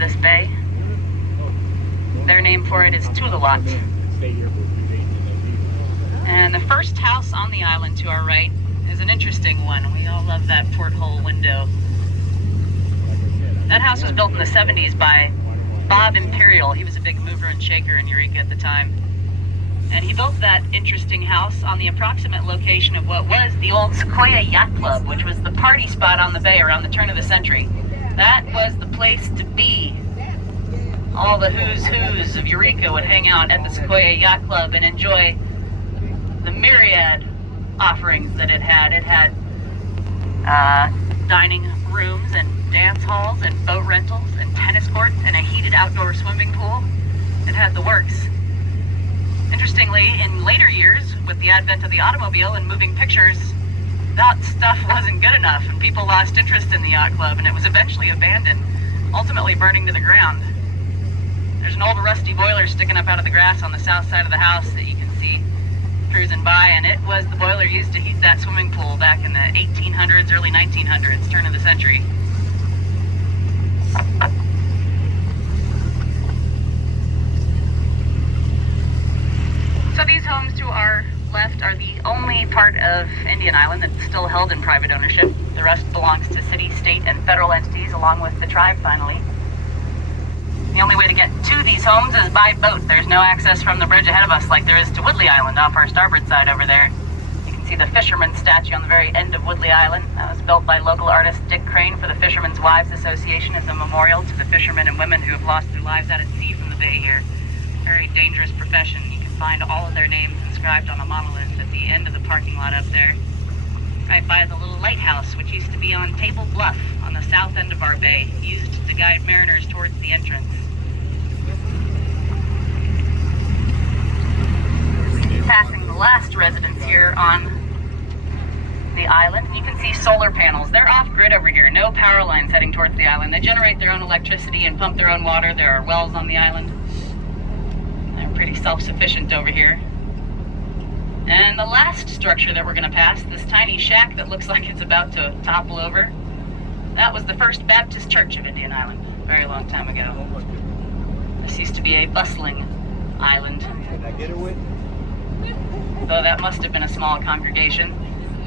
this bay. Their name for it is Tulawat. And the first house on the island to our right is an interesting one. We all love that porthole window. That house was built in the 70s by Bob Imperial. He was a big mover and shaker in Eureka at the time. And he built that interesting house on the approximate location of what was the old Sequoia Yacht Club, which was the party spot on the bay around the turn of the century. That was the place to be. All the who's of Eureka would hang out at the Sequoia Yacht Club and enjoy the myriad offerings that it had. It had dining rooms and dance halls and boat rentals and tennis courts and a heated outdoor swimming pool. It had the works. Interestingly, in later years, with the advent of the automobile and moving pictures, that stuff wasn't good enough, and people lost interest in the yacht club, and it was eventually abandoned, ultimately burning to the ground. There's an old rusty boiler sticking up out of the grass on the south side of the house that you can see cruising by, and it was the boiler used to heat that swimming pool back in the 1800s, early 1900s, turn of the century. So these homes to our left are the only part of Indian Island that's still held in private ownership. The rest belongs to city, state, and federal entities, along with the tribe, finally. The only way to get to these homes is by boat. There's no access from the bridge ahead of us like there is to Woodley Island off our starboard side over there. You can see the fisherman's statue on the very end of Woodley Island. That was built by local artist Dick Crane for the Fishermen's Wives Association as a memorial to the fishermen and women who have lost their lives out at sea from the bay here. Very dangerous profession. You can find all of their names inscribed on a monolith at the end of the parking lot up there, right by the little lighthouse, which used to be on Table Bluff on the south end of our bay, used to guide mariners towards the entrance. Passing the last residence here on the island, and you can see solar panels. They're off-grid over here, no power lines heading towards the island. They generate their own electricity and pump their own water. There are wells on the island. They're pretty self-sufficient over here. And the last structure that we're going to pass, this tiny shack that looks like it's about to topple over, that was the First Baptist Church of Indian Island, a very long time ago. This used to be a bustling island. Can I get it with? Though that must have been a small congregation.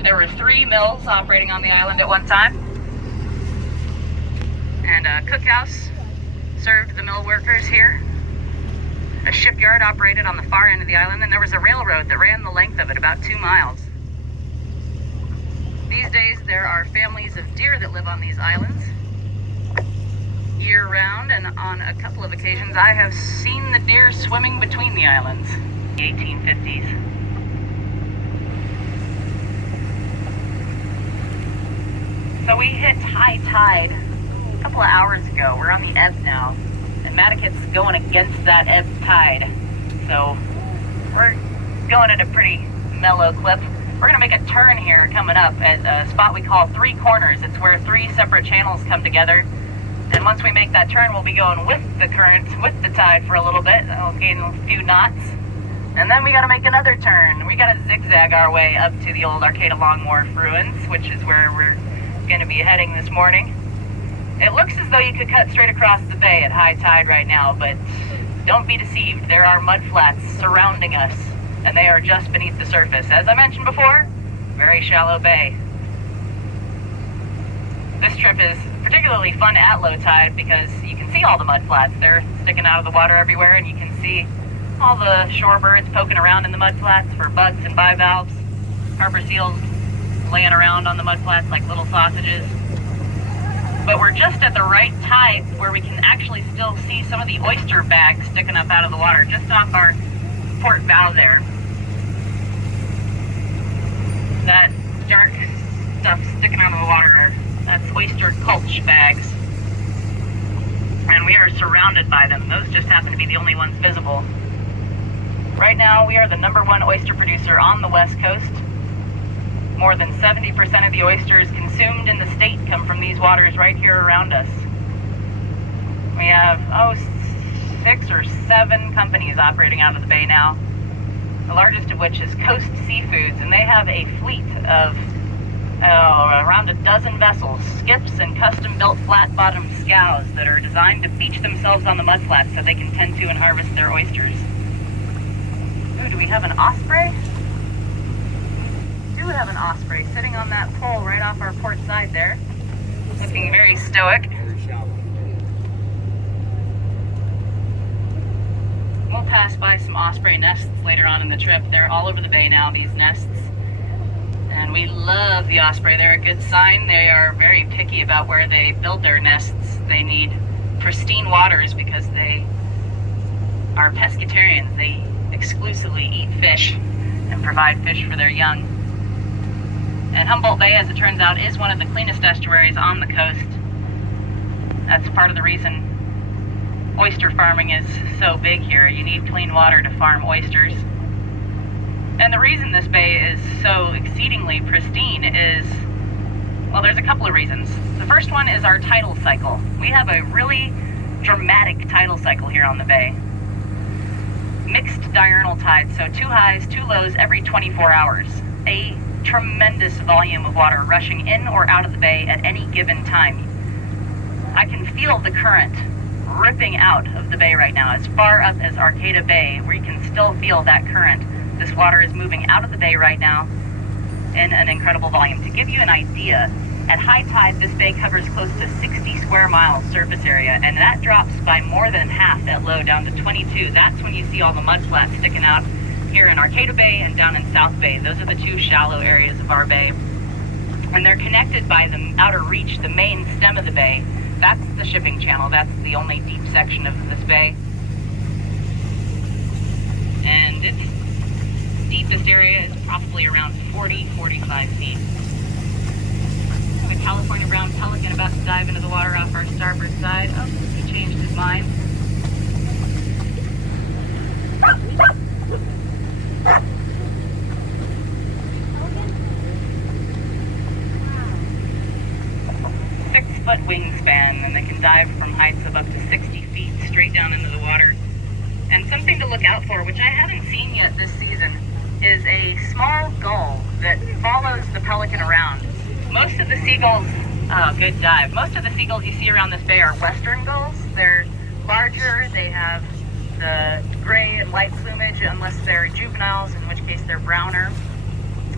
There were 3 mills operating on the island at one time. And a cookhouse served the mill workers here. A shipyard operated on the far end of the island, and there was a railroad that ran the length of it, about 2 miles. These days, there are families of deer that live on these islands year-round, and on a couple of occasions, I have seen the deer swimming between the islands. The 1850s. So we hit high tide a couple of hours ago. We're on the ebb now, and Madaket's going against that ebb tide. So we're going at a pretty mellow clip. We're going to make a turn here coming up at a spot we call Three Corners. It's where 3 separate channels come together. And once we make that turn, we'll be going with the current, with the tide for a little bit. We'll gain a few knots. And then we got to make another turn. We got to zigzag our way up to the old Arcata Long Wharf ruins, which is where we're going to be heading this morning. It looks as though you could cut straight across the bay at high tide right now, but don't be deceived. There are mudflats surrounding us, and they are just beneath the surface. As I mentioned before, very shallow bay. This trip is particularly fun at low tide because you can see all the mudflats. They're sticking out of the water everywhere, and you can see all the shorebirds poking around in the mudflats for bugs and bivalves. Harbor seals laying around on the mudflats like little sausages. But we're just at the right tide where we can actually still see some of the oyster bags sticking up out of the water, just off our port bow there. That dark stuff sticking out of the water, that's oyster culch bags. And we are surrounded by them. Those just happen to be the only ones visible. Right now, we are the #1 oyster producer on the West Coast. More than 70% of the oysters consumed in the state come from these waters right here around us. We have, 6 or 7 companies operating out of the bay now, the largest of which is Coast Seafoods, and they have a fleet of around a dozen vessels, skips, and custom-built flat-bottomed scows that are designed to beach themselves on the mudflats so they can tend to and harvest their oysters. Ooh, do we have an osprey? We do have an osprey sitting on that pole right off our port side there, looking very stoic. We'll pass by some osprey nests later on in the trip. They're all over the bay now, these nests. And we love the osprey. They're a good sign. They are very picky about where they build their nests. They need pristine waters because they are pescatarians. They exclusively eat fish and provide fish for their young. And Humboldt Bay, as it turns out, is one of the cleanest estuaries on the coast. That's part of the reason oyster farming is so big here. You need clean water to farm oysters. And the reason this bay is so exceedingly pristine is, well, there's a couple of reasons. The first one is our tidal cycle. We have a really dramatic tidal cycle here on the bay. Mixed diurnal tides, so 2 highs, 2 lows every 24 hours. A tremendous volume of water rushing in or out of the bay at any given time. I can feel the current ripping out of the bay right now, as far up as Arcata Bay, where you can still feel that current. This water is moving out of the bay right now in an incredible volume. To give you an idea, at high tide, this bay covers close to 60 square miles surface area, and that drops by more than half at low, down to 22. That's when you see all the mudflats sticking out here in Arcata Bay and down in South Bay. Those are the 2 shallow areas of our bay. And they're connected by the outer reach, the main stem of the bay. That's the shipping channel. That's the only deep section of this bay. And its deepest area is probably around 40-45 feet. The California brown pelican about to dive into the water off our starboard side. Oh, he changed his mind. Foot wingspan, and they can dive from heights of up to 60 feet straight down into the water. And something to look out for, which I haven't seen yet this season, is a small gull that follows the pelican around. Most of the seagulls, good dive, most of the seagulls you see around this bay are western gulls. They're larger, they have the gray and light plumage unless they're juveniles, in which case they're browner.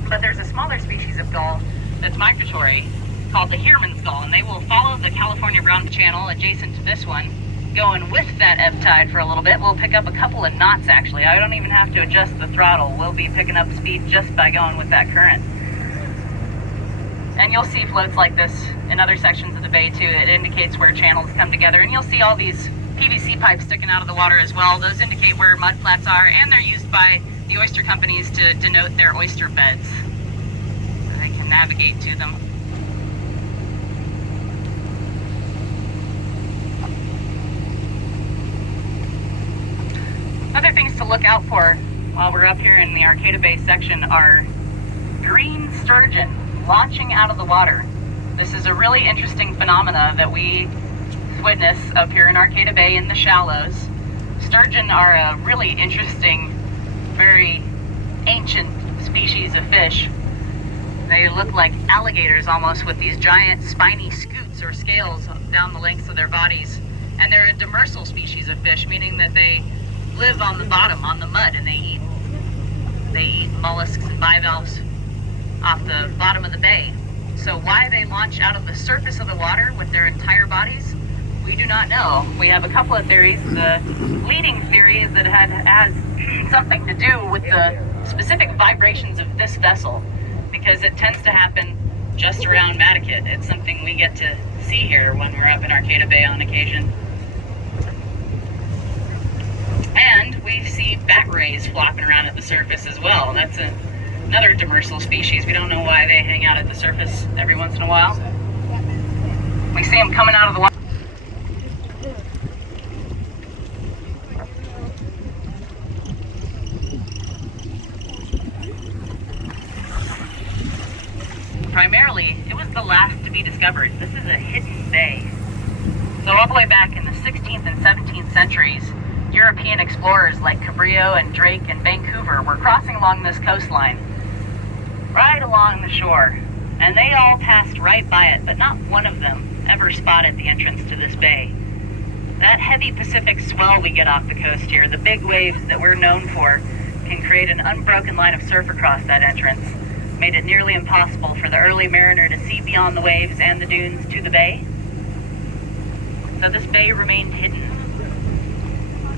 But there's a smaller species of gull that's migratory, called the herons gull, and they will follow the California brown channel adjacent to this one, going with that ebb tide for a little bit. We'll pick up a couple of knots, actually. I don't even have to adjust the throttle. We'll be picking up speed just by going with that current. And you'll see floats like this in other sections of the bay too. It indicates where channels come together, and you'll see all these PVC pipes sticking out of the water as well. Those indicate where mudflats are, and they're used by the oyster companies to denote their oyster beds, so they can navigate to them. Other things to look out for while we're up here in the Arcata Bay section are green sturgeon launching out of the water. This is a really interesting phenomena that we witness up here in Arcata Bay in the shallows. Sturgeon are a really interesting, very ancient species of fish. They look like alligators almost, with these giant spiny scutes or scales down the lengths of their bodies. And they're a demersal species of fish, meaning that they live on the bottom, on the mud, and they eat mollusks and bivalves off the bottom of the bay. So why they launch out of the surface of the water with their entire bodies, we do not know. We have a couple of theories. The leading theory is that it has something to do with the specific vibrations of this vessel, because it tends to happen just around Madaket. It's something we get to see here when we're up in Arcata Bay on occasion. And we see bat rays flopping around at the surface as well. That's another demersal species. We don't know why they hang out at the surface every once in a while. We see them coming out of the water. Primarily, it was the last to be discovered. This is a hidden bay. So all the way back in the 16th and 17th centuries, European explorers like Cabrillo and Drake and Vancouver were crossing along this coastline, right along the shore, And they all passed right by it, but not one of them ever spotted the entrance to this bay. That heavy Pacific swell we get off the coast here, the big waves that we're known for, can create an unbroken line of surf across that entrance, made it nearly impossible for the early mariner to see beyond the waves and the dunes to the bay. So this bay remained hidden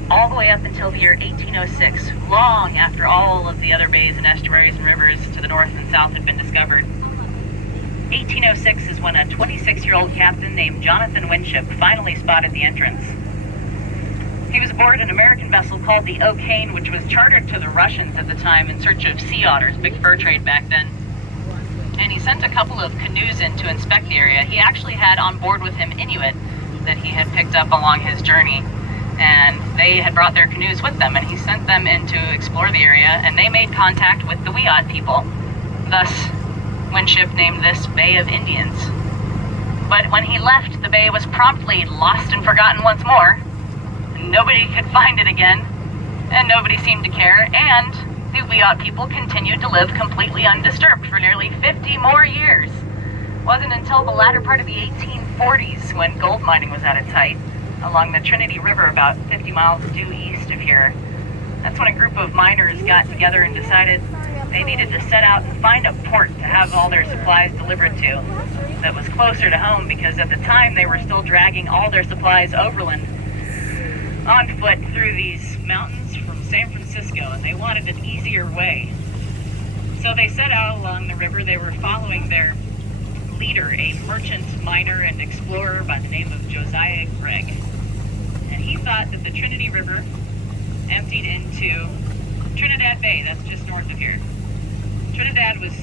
all the way up until the year 1806, long after all of the other bays and estuaries and rivers to the north and south had been discovered. 1806 is when a 26-year-old captain named Jonathan Winship finally spotted the entrance. He was aboard an American vessel called the O'Kane, which was chartered to the Russians at the time in search of sea otters, big fur trade back then. And he sent a couple of canoes in to inspect the area. He actually had on board with him Inuit that he had picked up along his journey, and they had brought their canoes with them, and he sent them in to explore the area, and they made contact with the Wiyot people. Thus, Winship named this Bay of Indians. But when he left, the bay was promptly lost and forgotten once more. Nobody could find it again, and nobody seemed to care, and the Wiyot people continued to live completely undisturbed for nearly 50 more years. It wasn't until the latter part of the 1840s when gold mining was at its height along the Trinity River about 50 miles due east of here. That's when a group of miners got together and decided they needed to set out and find a port to have all their supplies delivered to that was closer to home, because at the time they were still dragging all their supplies overland on foot through these mountains from San Francisco, and they wanted an easier way. So they set out along the river. They were following their leader, a merchant miner and explorer by the name of Josiah Gregg. And he thought that the Trinity River emptied into Trinidad Bay, that's just north of here. Trinidad was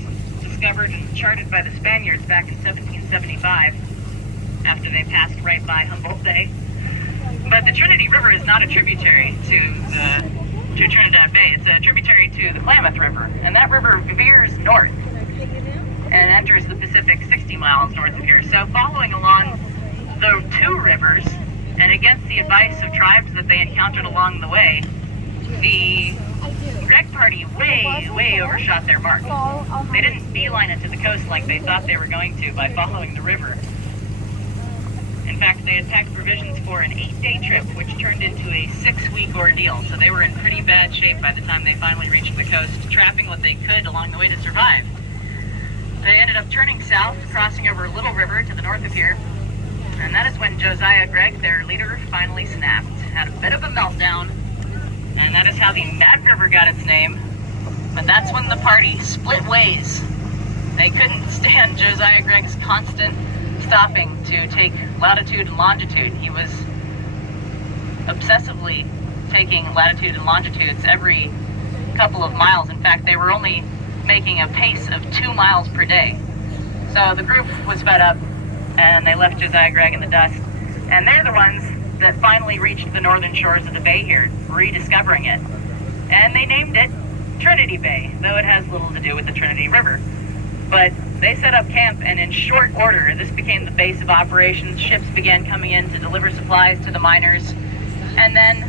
discovered and charted by the Spaniards back in 1775 after they passed right by Humboldt Bay. But the Trinity River is not a tributary to Trinidad Bay. It's a tributary to the Klamath River, and that river veers north and enters the Pacific 60 miles north of here. So following along the two rivers, and against the advice of tribes that they encountered along the way, the Gregg party way overshot their mark. They didn't beeline it to the coast like they thought they were going to by following the river. In fact, they had packed provisions for an 8-day trip, which turned into a 6-week ordeal. So they were in pretty bad shape by the time they finally reached the coast, trapping what they could along the way to survive. They ended up turning south, crossing over a little river to the north of here. And that is when Josiah Gregg, their leader, finally snapped, had a bit of a meltdown. And that is how the Mad River got its name. But that's when the party split ways. They couldn't stand Josiah Gregg's constant stopping to take latitude and longitude. He was obsessively taking latitude and longitudes every couple of miles. In fact, they were only making a pace of 2 miles per day. So the group was fed up, and they left Josiah Gregg in the dust. And they're the ones that finally reached the northern shores of the bay here, rediscovering it. And they named it Trinity Bay, though it has little to do with the Trinity River. But they set up camp, and in short order, this became the base of operations. Ships began coming in to deliver supplies to the miners. And then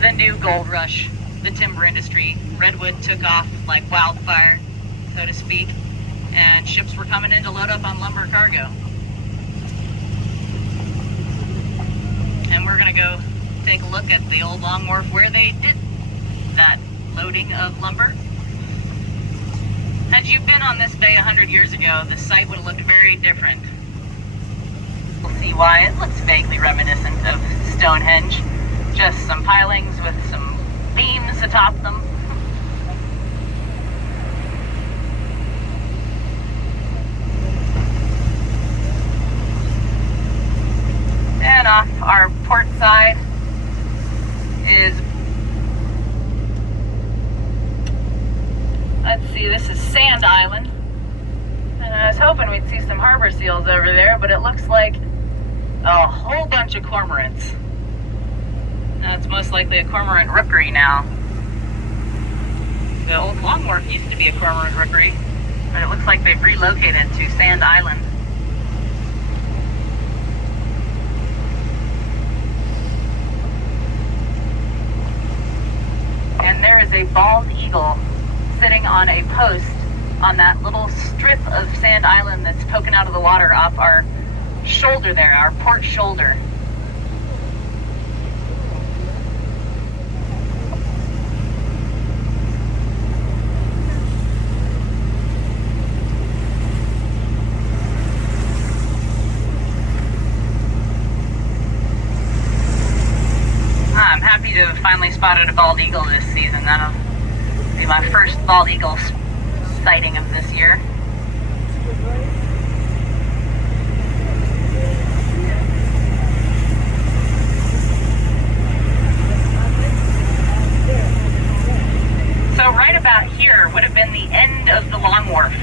the new gold rush, the timber industry. Redwood took off like wildfire, so to speak, and ships were coming in to load up on lumber cargo. And we're going to go take a look at the old Long Wharf where they did that loading of lumber. Had you been on this bay 100 years ago, the site would have looked very different. We'll see why. It looks vaguely reminiscent of Stonehenge. Just some pilings with some beams atop them. And off our port side is, let's see, this is Sand Island. And I was hoping we'd see some harbor seals over there, but it looks like a whole bunch of cormorants. Now it's most likely a cormorant rookery now. The old Long Wharf used to be a cormorant rookery, but it looks like they've relocated to Sand Island. And there is a bald eagle sitting on a post on that little strip of sand island that's poking out of the water off our shoulder there, our port shoulder. I'm happy to have finally spotted a bald eagle this season. That'll be my first bald eagle sighting of this year. So right about here would have been the end of the Long Wharf.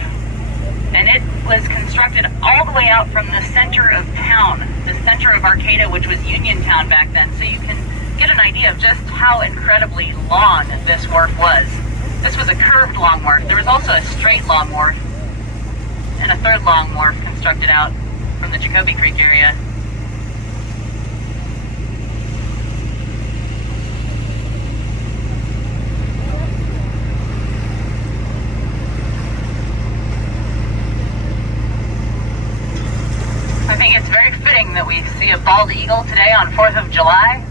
And it was constructed all the way out from the center of town, the center of Arcata, which was Uniontown back then. So you can get an idea of just how incredibly long this wharf was. This was a curved long wharf. There was also a straight long wharf and a third long wharf constructed out from the Jacoby Creek area. I think it's very fitting that we see a bald eagle today on 4th of July.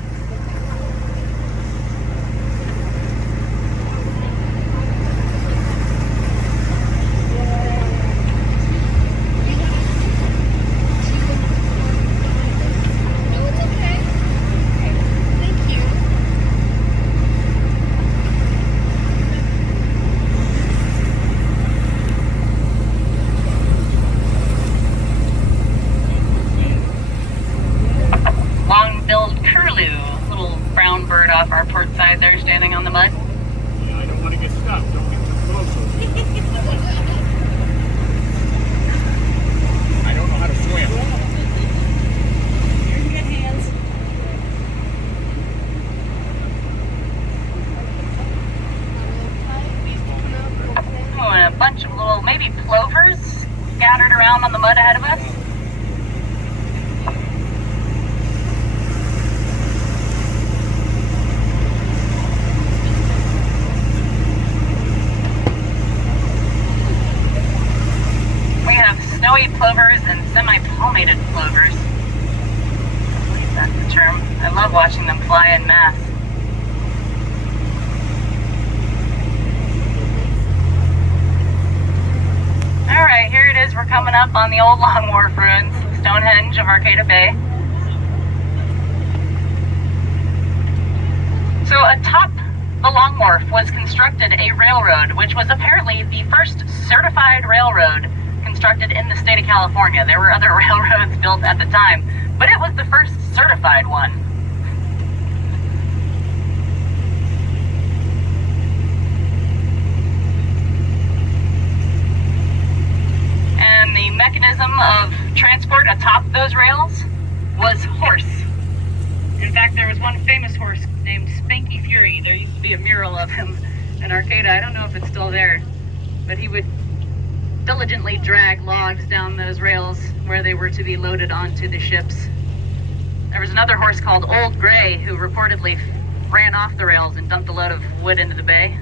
Off our port side there, standing on the mud. Yeah, I don't want to get stuck. Don't get too close. I don't know how to swim. You're in good hands. Oh, and a bunch of little, maybe plovers scattered around on the mud ahead of us. Snowy plovers and semi-palmated plovers. I believe that's the term. I love watching them fly en masse. Alright, here it is. We're coming up on the old Long Wharf ruins, Stonehenge of Arcata Bay. So atop the Long Wharf was constructed a railroad, which was apparently the first certified railroad constructed in the state of California. There were other railroads built at the time, but it was the first certified one. And the mechanism of transport atop those rails was horse. In fact, there was one famous horse named Spanky Fury. There used to be a mural of him in Arcata. I don't know if it's still there, but he would diligently drag logs down those rails where they were to be loaded onto the ships. There was another horse called Old Gray who reportedly ran off the rails and dumped a load of wood into the bay.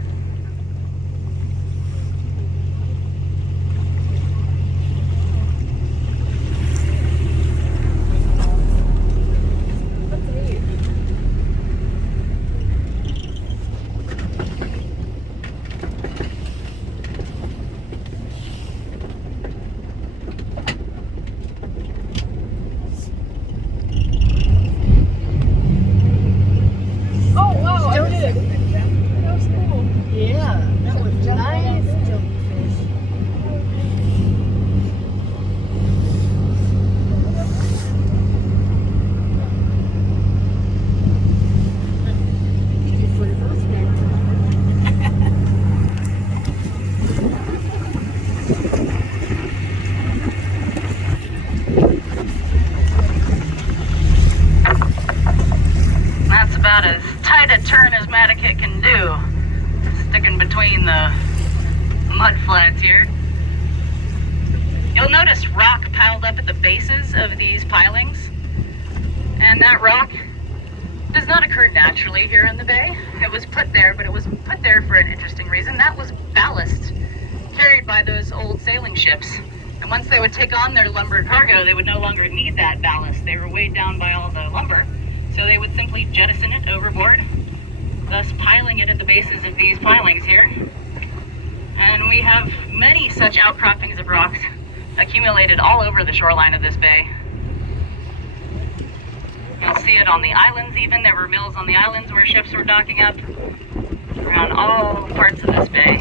About as tight a turn as Madaket can do, sticking between the mud flats here. You'll notice rock piled up at the bases of these pilings, and that rock does not occur naturally here in the bay. It was put there, but it was put there for an interesting reason. That was ballast carried by those old sailing ships. And once they would take on their lumber cargo, they would no longer need that ballast. They were weighed down by all the lumber, so they would simply jettison it overboard, thus piling it at the bases of these pilings here. And we have many such outcroppings of rocks accumulated all over the shoreline of this bay. You'll see it on the islands even. There were mills on the islands where ships were docking up around all parts of this bay.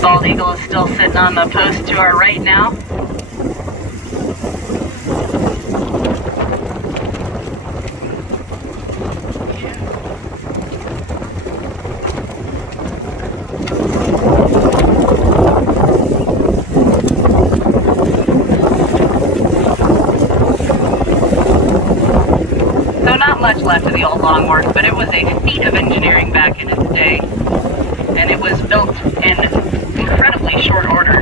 Bald eagle is still sitting on the post to our right now. So not much left of the old Long Wharf, but it was a feat of engineering back in its day, and it was built in incredibly short order.